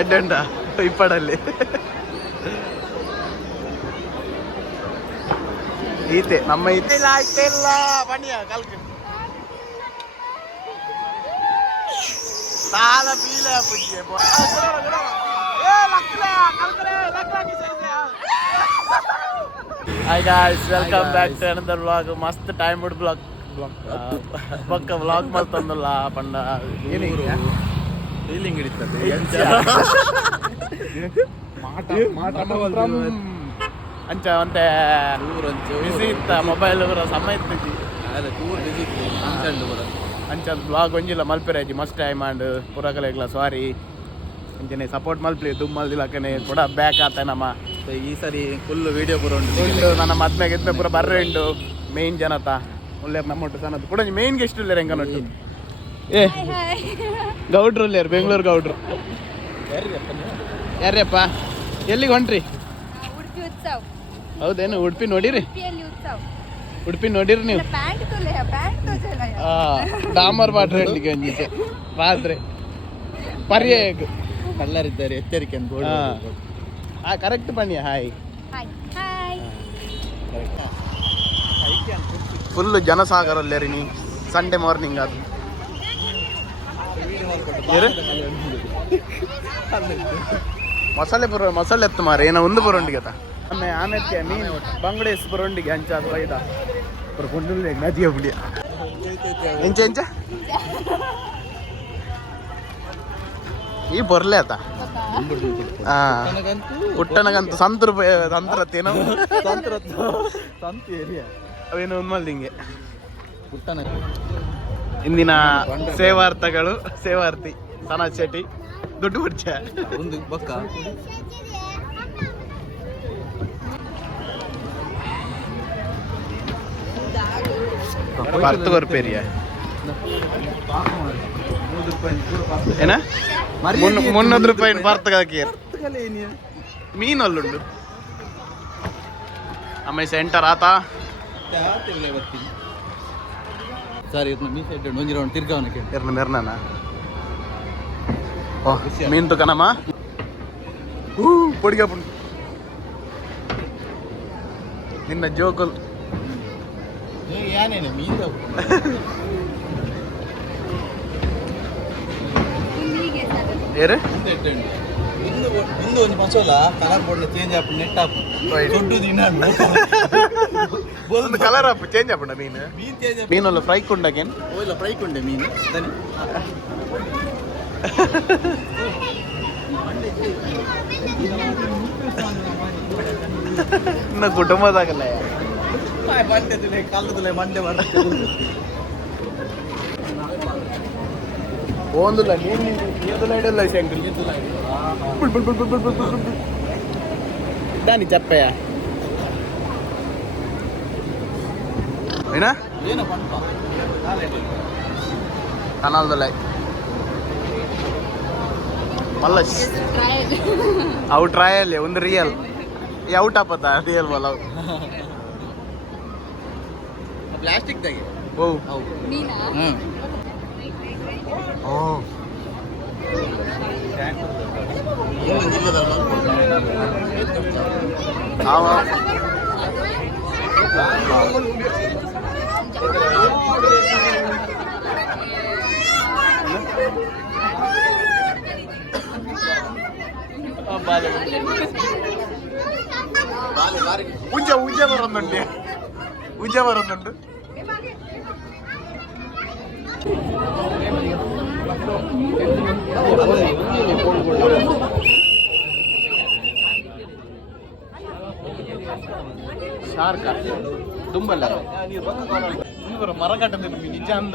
ಎಡ್ಡೆಂಡ ಇಪ್ಪಡಲ್ಲಿ ಈತೆ ನಮ್ಮ ಈತೆ ಇಲ್ಲ ಬನ್ನಿಯ ಕಲ್ಕ ಸಾಲ ಪೀಲ ಪುಜ್ಜೆ Hi guys, welcome back to another vlog. Mast time wood vlog. Pakka vlog maltandalla panda. Feeling ಹಿಡಿತದೆ. ಮಾಟ ಅಂಚ ಒಂತೆ ಬಿಸಿ ಇತ್ತ ಮೊಬೈಲ್ ಸಮಯ ಇತ್ತಿಜಿ ಅಲ್ಲ ಪೂರ ಬಿಸಿ ಇತ್ತು ಅಂಚಂಡು ಪೂರ ಅಂಚ ಬ್ಲಾಗ್ ಒಂಜಿಲ್ಲ ಮಲ್ಪೆರಾಜಿ ಮಸ್ಟ್ ಟೈಮ್ ಅಂಡ್ ಪುರಕಲೆಗ್ಲ ಸಾರಿ ಅಂಚನೆ ಸಪೋರ್ಟ್ ಮಲ್ಪಲಿ ದುಮ್ಮಲ್ದಿಲಕನೆ ಕೂಡ ಬ್ಯಾಕ್ ಆತ ನಮ್ಮ ಈ ಸರಿ ಫುಲ್ ವಿಡಿಯೋ ಪೂರ ಉಂಟು ನನ್ನ ಮದ್ಮೆಗೆ ಇದ್ದ ಪೂರ ಬರ್ರೆ ಉಂಡು ಮೇನ್ ಜನತ ಒಳ್ಳೆ ನಮ್ಮೊಟ್ಟು ಸಣ್ಣದು ಕೂಡ ಮೇನ್ ಗೆಸ್ಟ್ ಇಲ್ಲರು ಹೆಂಗನೊಟ್ಟು ಏ ಗೌಡ್ರು ಇಲ್ಲಾರು ಬೆಂಗಳೂರು ಗೌಡ್ರು ಯಾರ್ಯಪ್ಪ ಎಲ್ಲಿಗೆ ಹೊಂಟ್ರಿ ಹೌದೇನು ಉಡುಪಿ ನೋಡಿರಿ ಉಡುಪಿ ನೋಡಿರಿ ನೀವು ಡಾಮರ್ ಬಾಟ್ರಿ ಹಳ್ಳಿಗೆ ಅಂಜಿಸೆ ರಾತ್ರಿ ಪರ್ಯಾಯ ಕಳ್ಳರಿದ್ದಾರೆ ಎಚ್ಚರಿಕೆ ಅಂತ ಕರೆಕ್ಟ್ ಬನ್ನಿ ಹಾಯ್ ಫುಲ್ ಜನಸಾಗರಲ್ಲೇ ನೀ ಸಂಡೇ ಮಾರ್ನಿಂಗ್ ಅದು ಮಸಾಲೆ ಎತ್ತು ಮಾರ ಏನೋ ಒಂದು ಬರೋಂಡಿಗೆ ಆಮೇಲೆ ಮೀನು ಬಂಗಡೆ ಬರೋಂಡಿಗೆ ಅಂಚ ಬೈದ ಕೊಂಡು ನದಿಯ ಬಿಡಿ ಎಂಚ ಎಂಚ ಈ ಬರ್ಲೆ ಆತ ಹುಟ್ಟನಗಂತೂ ಸಂತ ರೂಪಾಯಿ ಸಂತರತ್ತೇನೋ ಸಂತ ಏರಿಯಾ ಅವೇನೋ ಉನ್ಮಲ್ದಿಂಗೆ ಇಂದಿನ ಸೇವಾರ್ಥಿ ಸನತ್ ಶೆಟ್ಟಿ ದುಡ್ಡು ಬಿಡ್ಚ ಒಂದು ಬಕ್ಕ ಬರ್ತು ಬರ್ಪೇರಿಯ ಏನ 300 ರೂಪಾಯಿ ಬರ್ತಗಾಕಿ ಮೀನಲ್ಲುಂಡು ಅಮ್ಮ ಸೆಂಟರ್ ಆತ ಸರಿ ತಿರ್ಗಾವನಕ್ಕೆ ಮೆರ್ನಾನ ಮೀನ್ ತುಕನಮ್ಮ పొడిగా పుండు నిన్న జోకులు ఏరే ముందు ಒಂದು ಮಸಾಲ ಕಲರ್ ಬೋರ್ಡ್ ಚೇಂಜ್ ಆಪು ನೆಟ್ ಆಪು ದೊಡ್ಡ ದಿನಾಡು ಒಂದು ಕಲರ್ ಆಪು ಚೇಂಜ್ ಆಪುಂಡ ಮೀನಲ್ಲ ಫ್ರೈ ಕೊಂಡಾಗೇನ್ ಓಲ್ಲ ಫ್ರೈ ಕೊಂಡೆ ಮೀನು ದನಿ ಇನ್ನು ಕುಟುಂಬದಾಗಲ್ಲ ಮಂಡ್ಯದಲ್ಲಿ ಕಾಲದಲ್ಲಿ ಮಂಡ್ಯ ಒಂದಿಲ್ಲ ನೀರುಲ್ಲ ಶಂಕರ್ దాని చెప్పయ్యా ಏನ ಕನಾಲ್ದಲ್ಲ ಮಲ್ಲ ಅವು ಟ್ರಯಲ್ ಒಂದು ರಿಯಲ್ ಔಟ್ ಆಪತ್ತ ರಿಯಲ್ ಮಲ್ಲ ಪ್ಲಾಸ್ಟಿಕ್ ದಾಗೆ ಓ ಓ ഉജ്ജ പറയുന്നുണ്ട് ಶಾರ್ಕ ತುಂಬಲ್ಲ ಮರ ಕಟ್ಟದ ನಿಜ ಅಂದ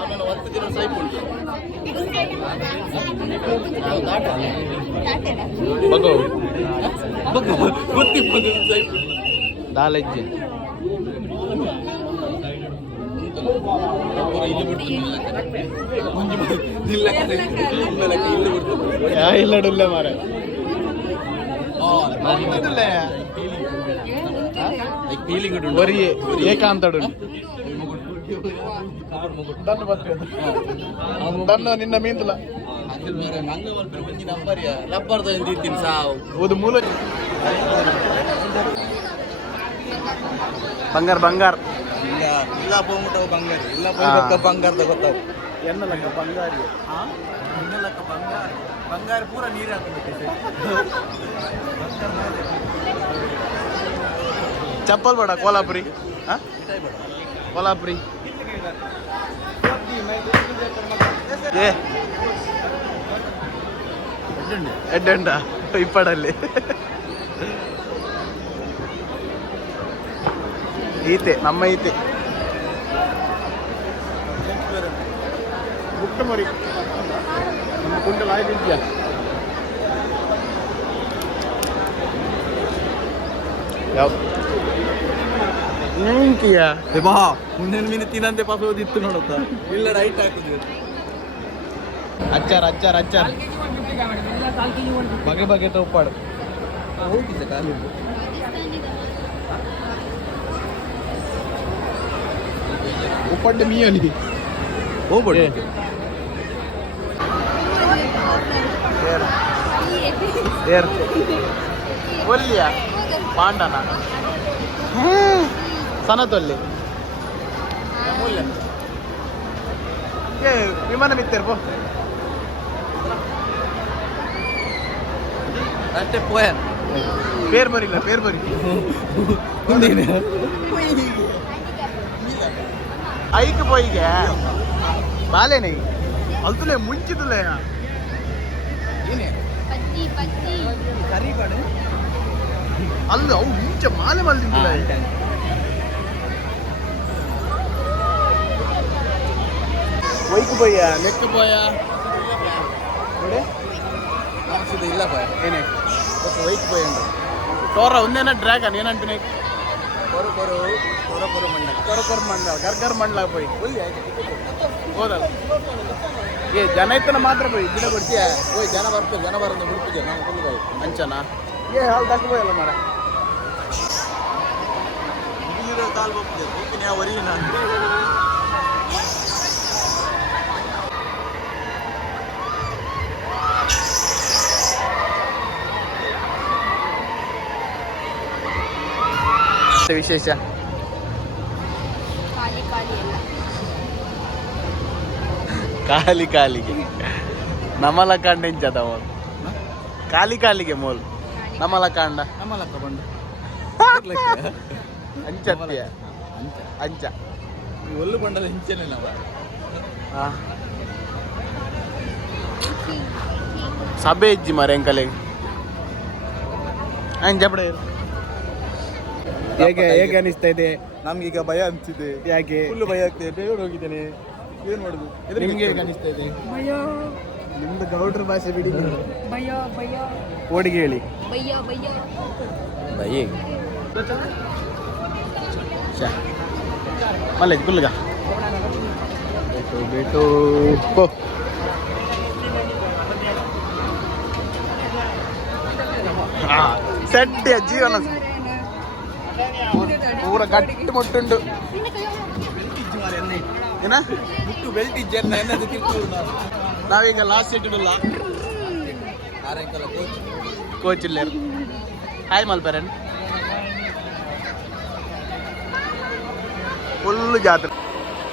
ಆಮೇಲೆ 10 ದಿನ ಸೈಪ್ ಉಂಟು ಗೊತ್ತಿಪ್ಪದು ಸೈಪ್ ದಾಲಜ್ಜೆ ಇಲ್ಲಡಿಲ್ಲ ಮಾರ ಬರೀ ಏಕಾಂತಡು ದನ್ನು ನಿನ್ನ ಮೀಂತಲ ಒಂದು ಮೂಲ ಬಂಗಾರ ಬಂಗಾರ ಇಲ್ಲ ಹೋಗ್ಬಿಟ್ಟು ಬಂಗಾರಿ ಇಲ್ಲ ಹೋಗ್ಬೇಕು ಬಂಗಾರದ ಗೊತ್ತಾವ ಎನ್ನ ಲಕ್ಕ ಬಂಗಾರಿ ಇನ್ನಲಕ್ಕ ಬಂಗಾರ ಬಂಗಾರ ಪೂರ ನೀರು ಹಾಕ್ಬಿಟ್ಟೆ ಚಪ್ಪಲ್ ಬೇಡ ಕೋಲಾಪುರಿ ಕೋಲಾಪುರಿ ಏ ಎಡ್ಡಂಡ ಇಪ್ಪಡಲ್ಲಿ ಈತೆ ನಮ್ಮ ಈತೆ ಮುಟ್ಟ ಮರಿ ನಮ್ಮ ಕುಂಟಲ್ ಆಗಿದ್ಯಾ ಯಾವ ನೆಂಕಿಯಾ ಬಾ ಮುಂದಿನ ಮೀನು ತಿನ್ನಂತೆ ಪಾಪ ಓದಿತ್ತು ನೋಡುತ್ತಾ ಇಲ್ಲ ರೈಟ್ ಹಾಕಿದ್ವಿ ಅಚ್ಚಾರ ಅಚ್ಚಾರ ಅಚ್ಚಾರ ಬಗೆ ಬಗೆ ತೋಪಾಡು ಹೋಗಿ ಸರ್ ಉಪ್ಪಡ್ಡೆ ಮೀಯಲಿ ಹೋಗ್ಬಿಡಿ ಏರ್ ಒಲ್ಲಿಯ ಪಾಂಡನ ಸನತೊಲ್ಲಿ ಏ ವಿಮಾನ ಬಿತ್ತೇರ್ಪೋ ಅಷ್ಟೇ ಪೋಯನ್ ಪೇರ್ ಬರಿಲ್ಲ ಪೇರ್ ಬರಿ ಐಕ್ ಪೋಯಿಗೆ ಬಾಲೆನೆ ಅಲ್ತುಲೆ ಮುಂಚಿತುಲೆ ಕರಿ ಬಾಡು ಅಲ್ಲ ಅವು ಮುಂಚೆ ಮಾಲೆ ಮಲ್ದಿಲ್ಲ ವೈಕ್ ಬಯ್ಯ ನೆಕ್ ಬಯ್ಯ ನೋಡಿ ಇಲ್ಲ ಬಾಯ್ ಏನೇ ವೈಕ್ ಬಯ್ಯ ಅಂದ ಟೋರ ಒಂದೇನ ಡ್ರ್ಯಾಗನ್ ಏನಂತೀನಿ ಬರು ಬರು ಬರು ಬರು ಮಂಡ ಕೊರ ಮಂಡಲ ಗರ್ಗರ್ ಮಂಡಲ போய் ಹೋದಲ್ಲ ಏ ಜನ ಇತ್ತನ ಮಾತ್ರ போய் ಗಿಡ ಕೊಡ್ತೀಯ ಓಯ್ ಜನ ಬರ್ತಾರೆ ಜನ ಬರೋದು ಬಿಡ್ತಿದ್ದೆ ನಾವು ಫುಲ್ ಬಾಯ್ ಅಂಚನಾ ಏ ಹಾಲು ತಕ್ಕ போயಲ್ಲ ಮಾಡ ಇಲ್ಲಿರೋ ಕಾಲ್ ಹೋಗ್ತಿದ್ದೆ ಹೋಗ್ತೀನಿ ಯಾವ ವರಿ ನಾನು ವಿಶೇಷ ಕಾಲಿ ಕಾಲಿಗೆ ನಮಲ ಕಾಂಡ ಎಂಚದ ಮೋಲ್ ಕಾಲಿ ಕಾಲಿಗೆ ಮೋಲ್ ನಮಲ ಕಾಂಡ ನಮ್ಮಲಕ್ಕ ಬಂದು ಅಂಚತ್ಯ ಅಂಚ ಒಲ್ಲು ಬಂಡದ ಹಿಂಚೆನೆ ನಾವು ಸಭೆ ಇಜ್ಜಿ ಮರ ಎಂಕಲೆ ಅಂಚಪಡೆ ಹೇಗೆ ಹೇಗೆ ಅನಿಸ್ತಾ ಇದೆ ನಮ್ಗೀಗ ಭಯ ಅನಿಸಿದೆ ಯಾಕೆ ಫುಲ್ಲು ಭಯ ಆಗ್ತಿದೆ ಬೇಗ ಹೋಗಿದ್ದೇನೆ ಏನು ಮಾಡುದು ನಿಮ್ಗೆ ಹೇಗೆ ಅನಿಸ್ತಾ ಇದೆ ನಿಮ್ದು ಗೌಡ್ರ ಭಾಷೆ ಬಿಡಿ ಭಯ ಭಯ ಓಡಿಗೆ ಹೇಳಿ ಭಯ ಭಯ ಬೈ ಮಲ್ಲ ಕುಲ್ಗ ಬೇಟು ಕೋ ಸೆಟ್ಟಿಯ ಜೀವನ ಪೂರ ಗಟ್ಟಿ ಮುಟ್ಟುಂಡು ಏನ ಮುಟ್ಟು ಬೆಲ್ಟ್ ಇಜ್ಜೆನ್ನ ಎನ್ನದು ತಿಳ್ಕೊಳ್ಳು ನಾವು ನಾವೀಗ ಲಾಸ್ಟ್ ಇಟ್ಟಿಡಲ್ಲ ಆರೈಕಲ್ಲ ಕೋಚ್ ಕೋಚ್ ಇಲ್ಲೇರು ಹಾಯ್ ಮಲ್ಪೆರನ್ ಫುಲ್ ಜಾತ್ರೆ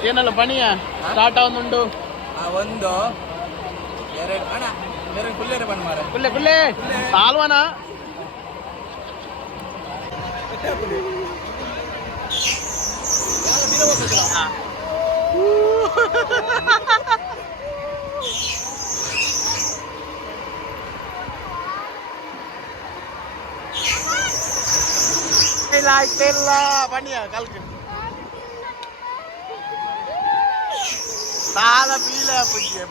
ಏನಲ್ಲ ಪಣಿಯ ಸ್ಟಾರ್ಟ್ ಆಗುಂಡು ಒಂದು ಎರಡು ಅಣ್ಣ ಎರಡು ಫುಲ್ಲೇರೆ ಬಣ್ಣ ಮಾರ ಕುಲ್ಲೆ ಕುಲ್ಲೆ ಸಾಲ್ವನ ಇಲ್ಲ ಬನ್ನಿಯ ಕಲ್ಕ ಸಾಲ ಬೀಳ ಪುಜ್ಜೆ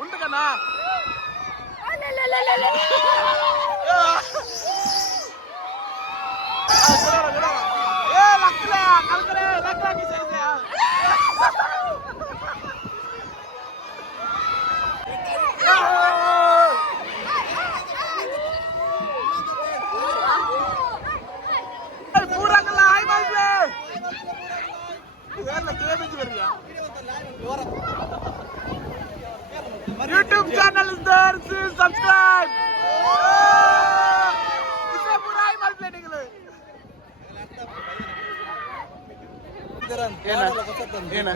ಉಂಟು ಕಣ YouTube channel is there. Subscribe. इसे बुराई मत लेने के लिए. ये ना.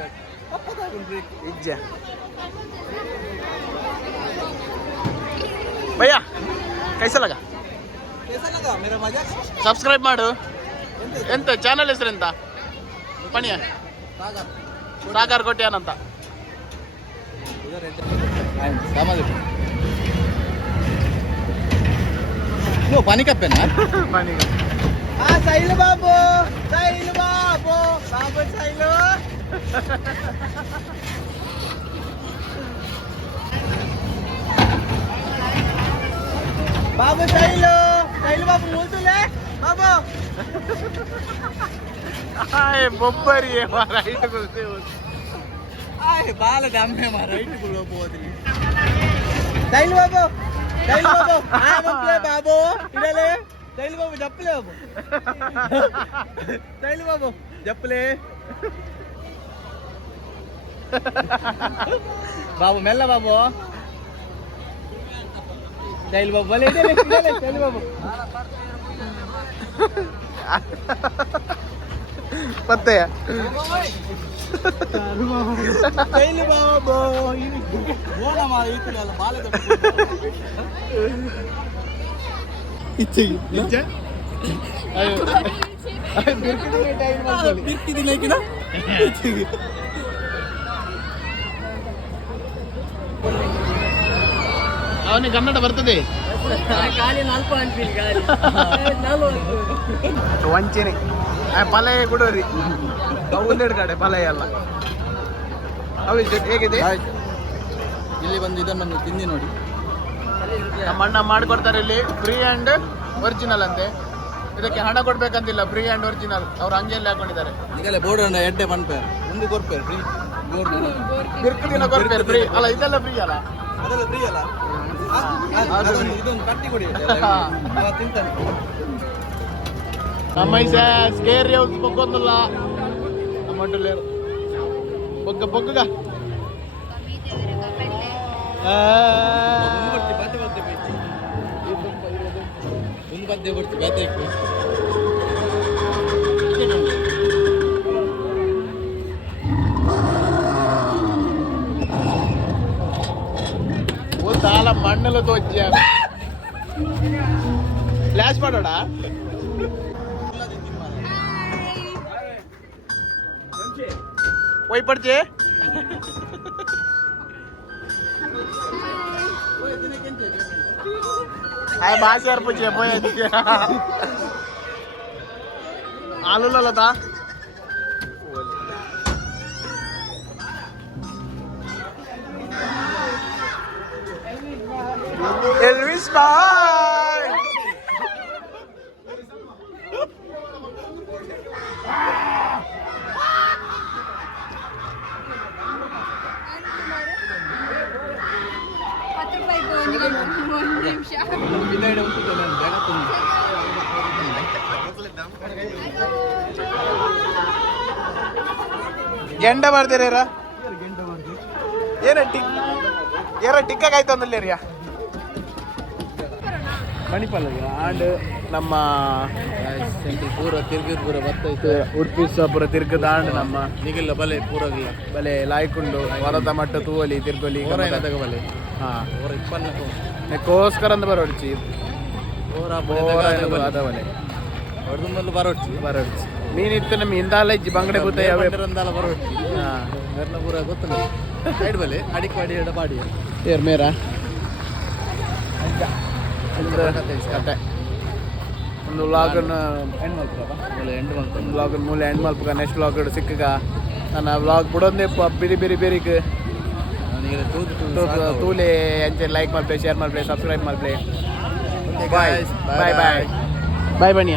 इज्जा. भैया कैसा लगा मेरा मजा ಸಬ್ಸ್ಕ್ರೈಬ್ ಮಾಡು ಎಂತ ಚಾನಲ್ ಹೆಸರೆಂತ ಪಣಿಯ ಸಾಗರ್ ಕೊಟ್ಯಾನ್ ಅಂತ पानी का पेन ಸೈಲು ಬಾಬು ಸೈಲು ಬಾಬು ಬಾಬು ಸೈಲು ಬಾಬು ಸೈಲು ಸೈಲು ಬಾಬು ಮೂಲ್ತುಲೆ ಬಾಬು ಆಯ್ ಬೊಬ್ಬರಿ ರೈಟ್ ಗುಲ್ತೆ आए बाल डम्मे मार राइट गुलो పోద్ది సైలు బాబు ఆ బొబ్బలే బాబు ఇడలే సైలు బాబు చెప్పలే బాబు సైలు బాబు చెప్పలే బాబు మెల్ల బాబు సైలు బాబు బలే ఇడలే సైలు బాబు పత్తయ్య సైలు బాబు ಬೋನ ಮಾರ ಈತಲ್ಲ ಬಾಲ ಬಿರ್ಕಿದಿಲ್ಲ ಅವನಿಗೆ ಕನ್ನಡ ಬರ್ತದೆ ವಂಚನೆ ಪಲಯ ಕೊಡೋರಿ ಒಂದೆರಡು ಕಡೆ ಪಲಯ ಎಲ್ಲ ಹೇಗಿದೆ ಇಲ್ಲಿ ಬಂದು ಇದನ್ನು ತಿಂದಿ ನೋಡಿ ನಮ್ಮ ಅಣ್ಣ ಮಾಡಿಕೊಡ್ತಾರೆ ಇಲ್ಲಿ ಫ್ರೀ ಆ್ಯಂಡ್ ಒರಿಜಿನಲ್ ಅಂತೆ ಇದಕ್ಕೆ ಹಣ ಕೊಡ್ಬೇಕಂತಿಲ್ಲ ಫ್ರೀ ಆ್ಯಂಡ್ ಒರಿಜಿನಲ್ ಅವ್ರು ಹಂಗೆಲ್ಲ ಹಾಕೊಂಡಿದ್ದಾರೆ ಈಗಲೇ ಬೋರ್ಡ್ ಎಡ್ಡೆ ಪನ್ಪೇರ್ ಮುಂದೆ ಕೊಡ್ಪೇರ್ ಫ್ರೀ ಬೋರ್ಡ್ ಬಿರ್ಕು ದಿನ ಕೊಡ್ತಾರೆ ಫ್ರೀ ಅಲ್ಲ ಇದೆಲ್ಲ ಫ್ರೀ ಅಲ್ಲ ಅದೆಲ್ಲ ಫ್ರೀ ಅಲ್ಲ ಇದೊಂದು ಕಟ್ಟಿ ಕೊಡಿ ತಿಂತಾನೆ ನಮ್ಮ ಸ್ಕೇರಿ ಹೌಸ್ ಬೊಕ್ಕೊಂದಿಲ್ಲ ನಮ್ಮ ಮಂಡಲೇರು ಬೊಗ್ಗ ಬೊಗ್ಗ ಒಂದು ಬದ್ದೆ ಬರ್ತಿ ಬೇತೆ చాలా మಣ್ಣలతో వచ్చాను ఫ్లాష్ పడ్డా పోయి పడితే భాష అర్పించే పోయేది ఆలులదా Elvis bye. ಎಂಡ ಬರ್ದಿರ ಏನ ಟಿಕ್ಕಾಯ್ತು ಅಂದಲ್ಲೇರಿಯಾ ಮಣಿಪಾಲ ಆಂಡ್ ನಮ್ಮ ಪೂರ ತಿರ್ಗಿದ ಪೂರ ಬರ್ತೈತೆ ಉಡುಪಿ ಪೂರ ತಿರ್ಗದ ಆಂಡ್ ನಮ್ಮ ಈಗೆಲ್ಲ ಬಲೆ ಪೂರಗಿಲ್ಲ ಬಲೆ ಲಾಯ್ಕೊಂಡು ವರದ ಮಟ್ಟ ತೂವಲಿ ತಿರ್ಗೊಲಿ ಬಲೆ ಹಾಂ ಅವರ ಇಪ್ಪನ್ನ ನೆಕ್ಕೋಸ್ಕರ ಅಂದ ಬರೋಡ್ಚಿ ಅದವಲೆ ಹೊಡೆದು ಬರೋಡ್ಚಿ ಮೀನಿತ್ತು ನಮ್ಮ ಹಿಂದಾಲ ಇಜ್ಜಿ ಬಂಗಡೆ ಬೂತಾಯಿ ಅವೇ ಒಂದಾಲ ಬರೋಡ್ಚಿ ಹಾಂ ಎಲ್ಲ ಪೂರ ಗೊತ್ತಿಲ್ಲ ಸೈಡ್ ಬಲೆ ಅಡಿಕೆ ಬಾಡಿ ಎಡ ಬಾಡಿ ಏರ್ ಮೇರಾ ಕತೆ ಒಂದು ವ್ಲಾಗನ್ನು ಎಂಡ್ ಮಾಡ್ತಾರ ವ್ಲಾಗನ್ನು ಮೂಲೆ ಎಂಡ್ ಮಲ್ಪಗ ನೆಕ್ಸ್ಟ್ ವ್ಲಾಗ್ ಸಿಕ್ಕಗ ನನ್ನ ವ್ಲಾಗ್ ಬಿಡೋದೇ ಬಿರಿ ಬಿರಿ ಬಿರಿಕ್ ತೂಲೆ ಎಂಚೆ ಲೈಕ್ ಮಾಡ್play ಶೇರ್ ಮಾಡ್play ಸಬ್ಸ್ಕ್ರೈಬ್ ಮಾಡ್play ಬಾಯ್ ಬಾಯ್ ಬಾಯ್ ಬಾಯ್ ಬನ್ನಿ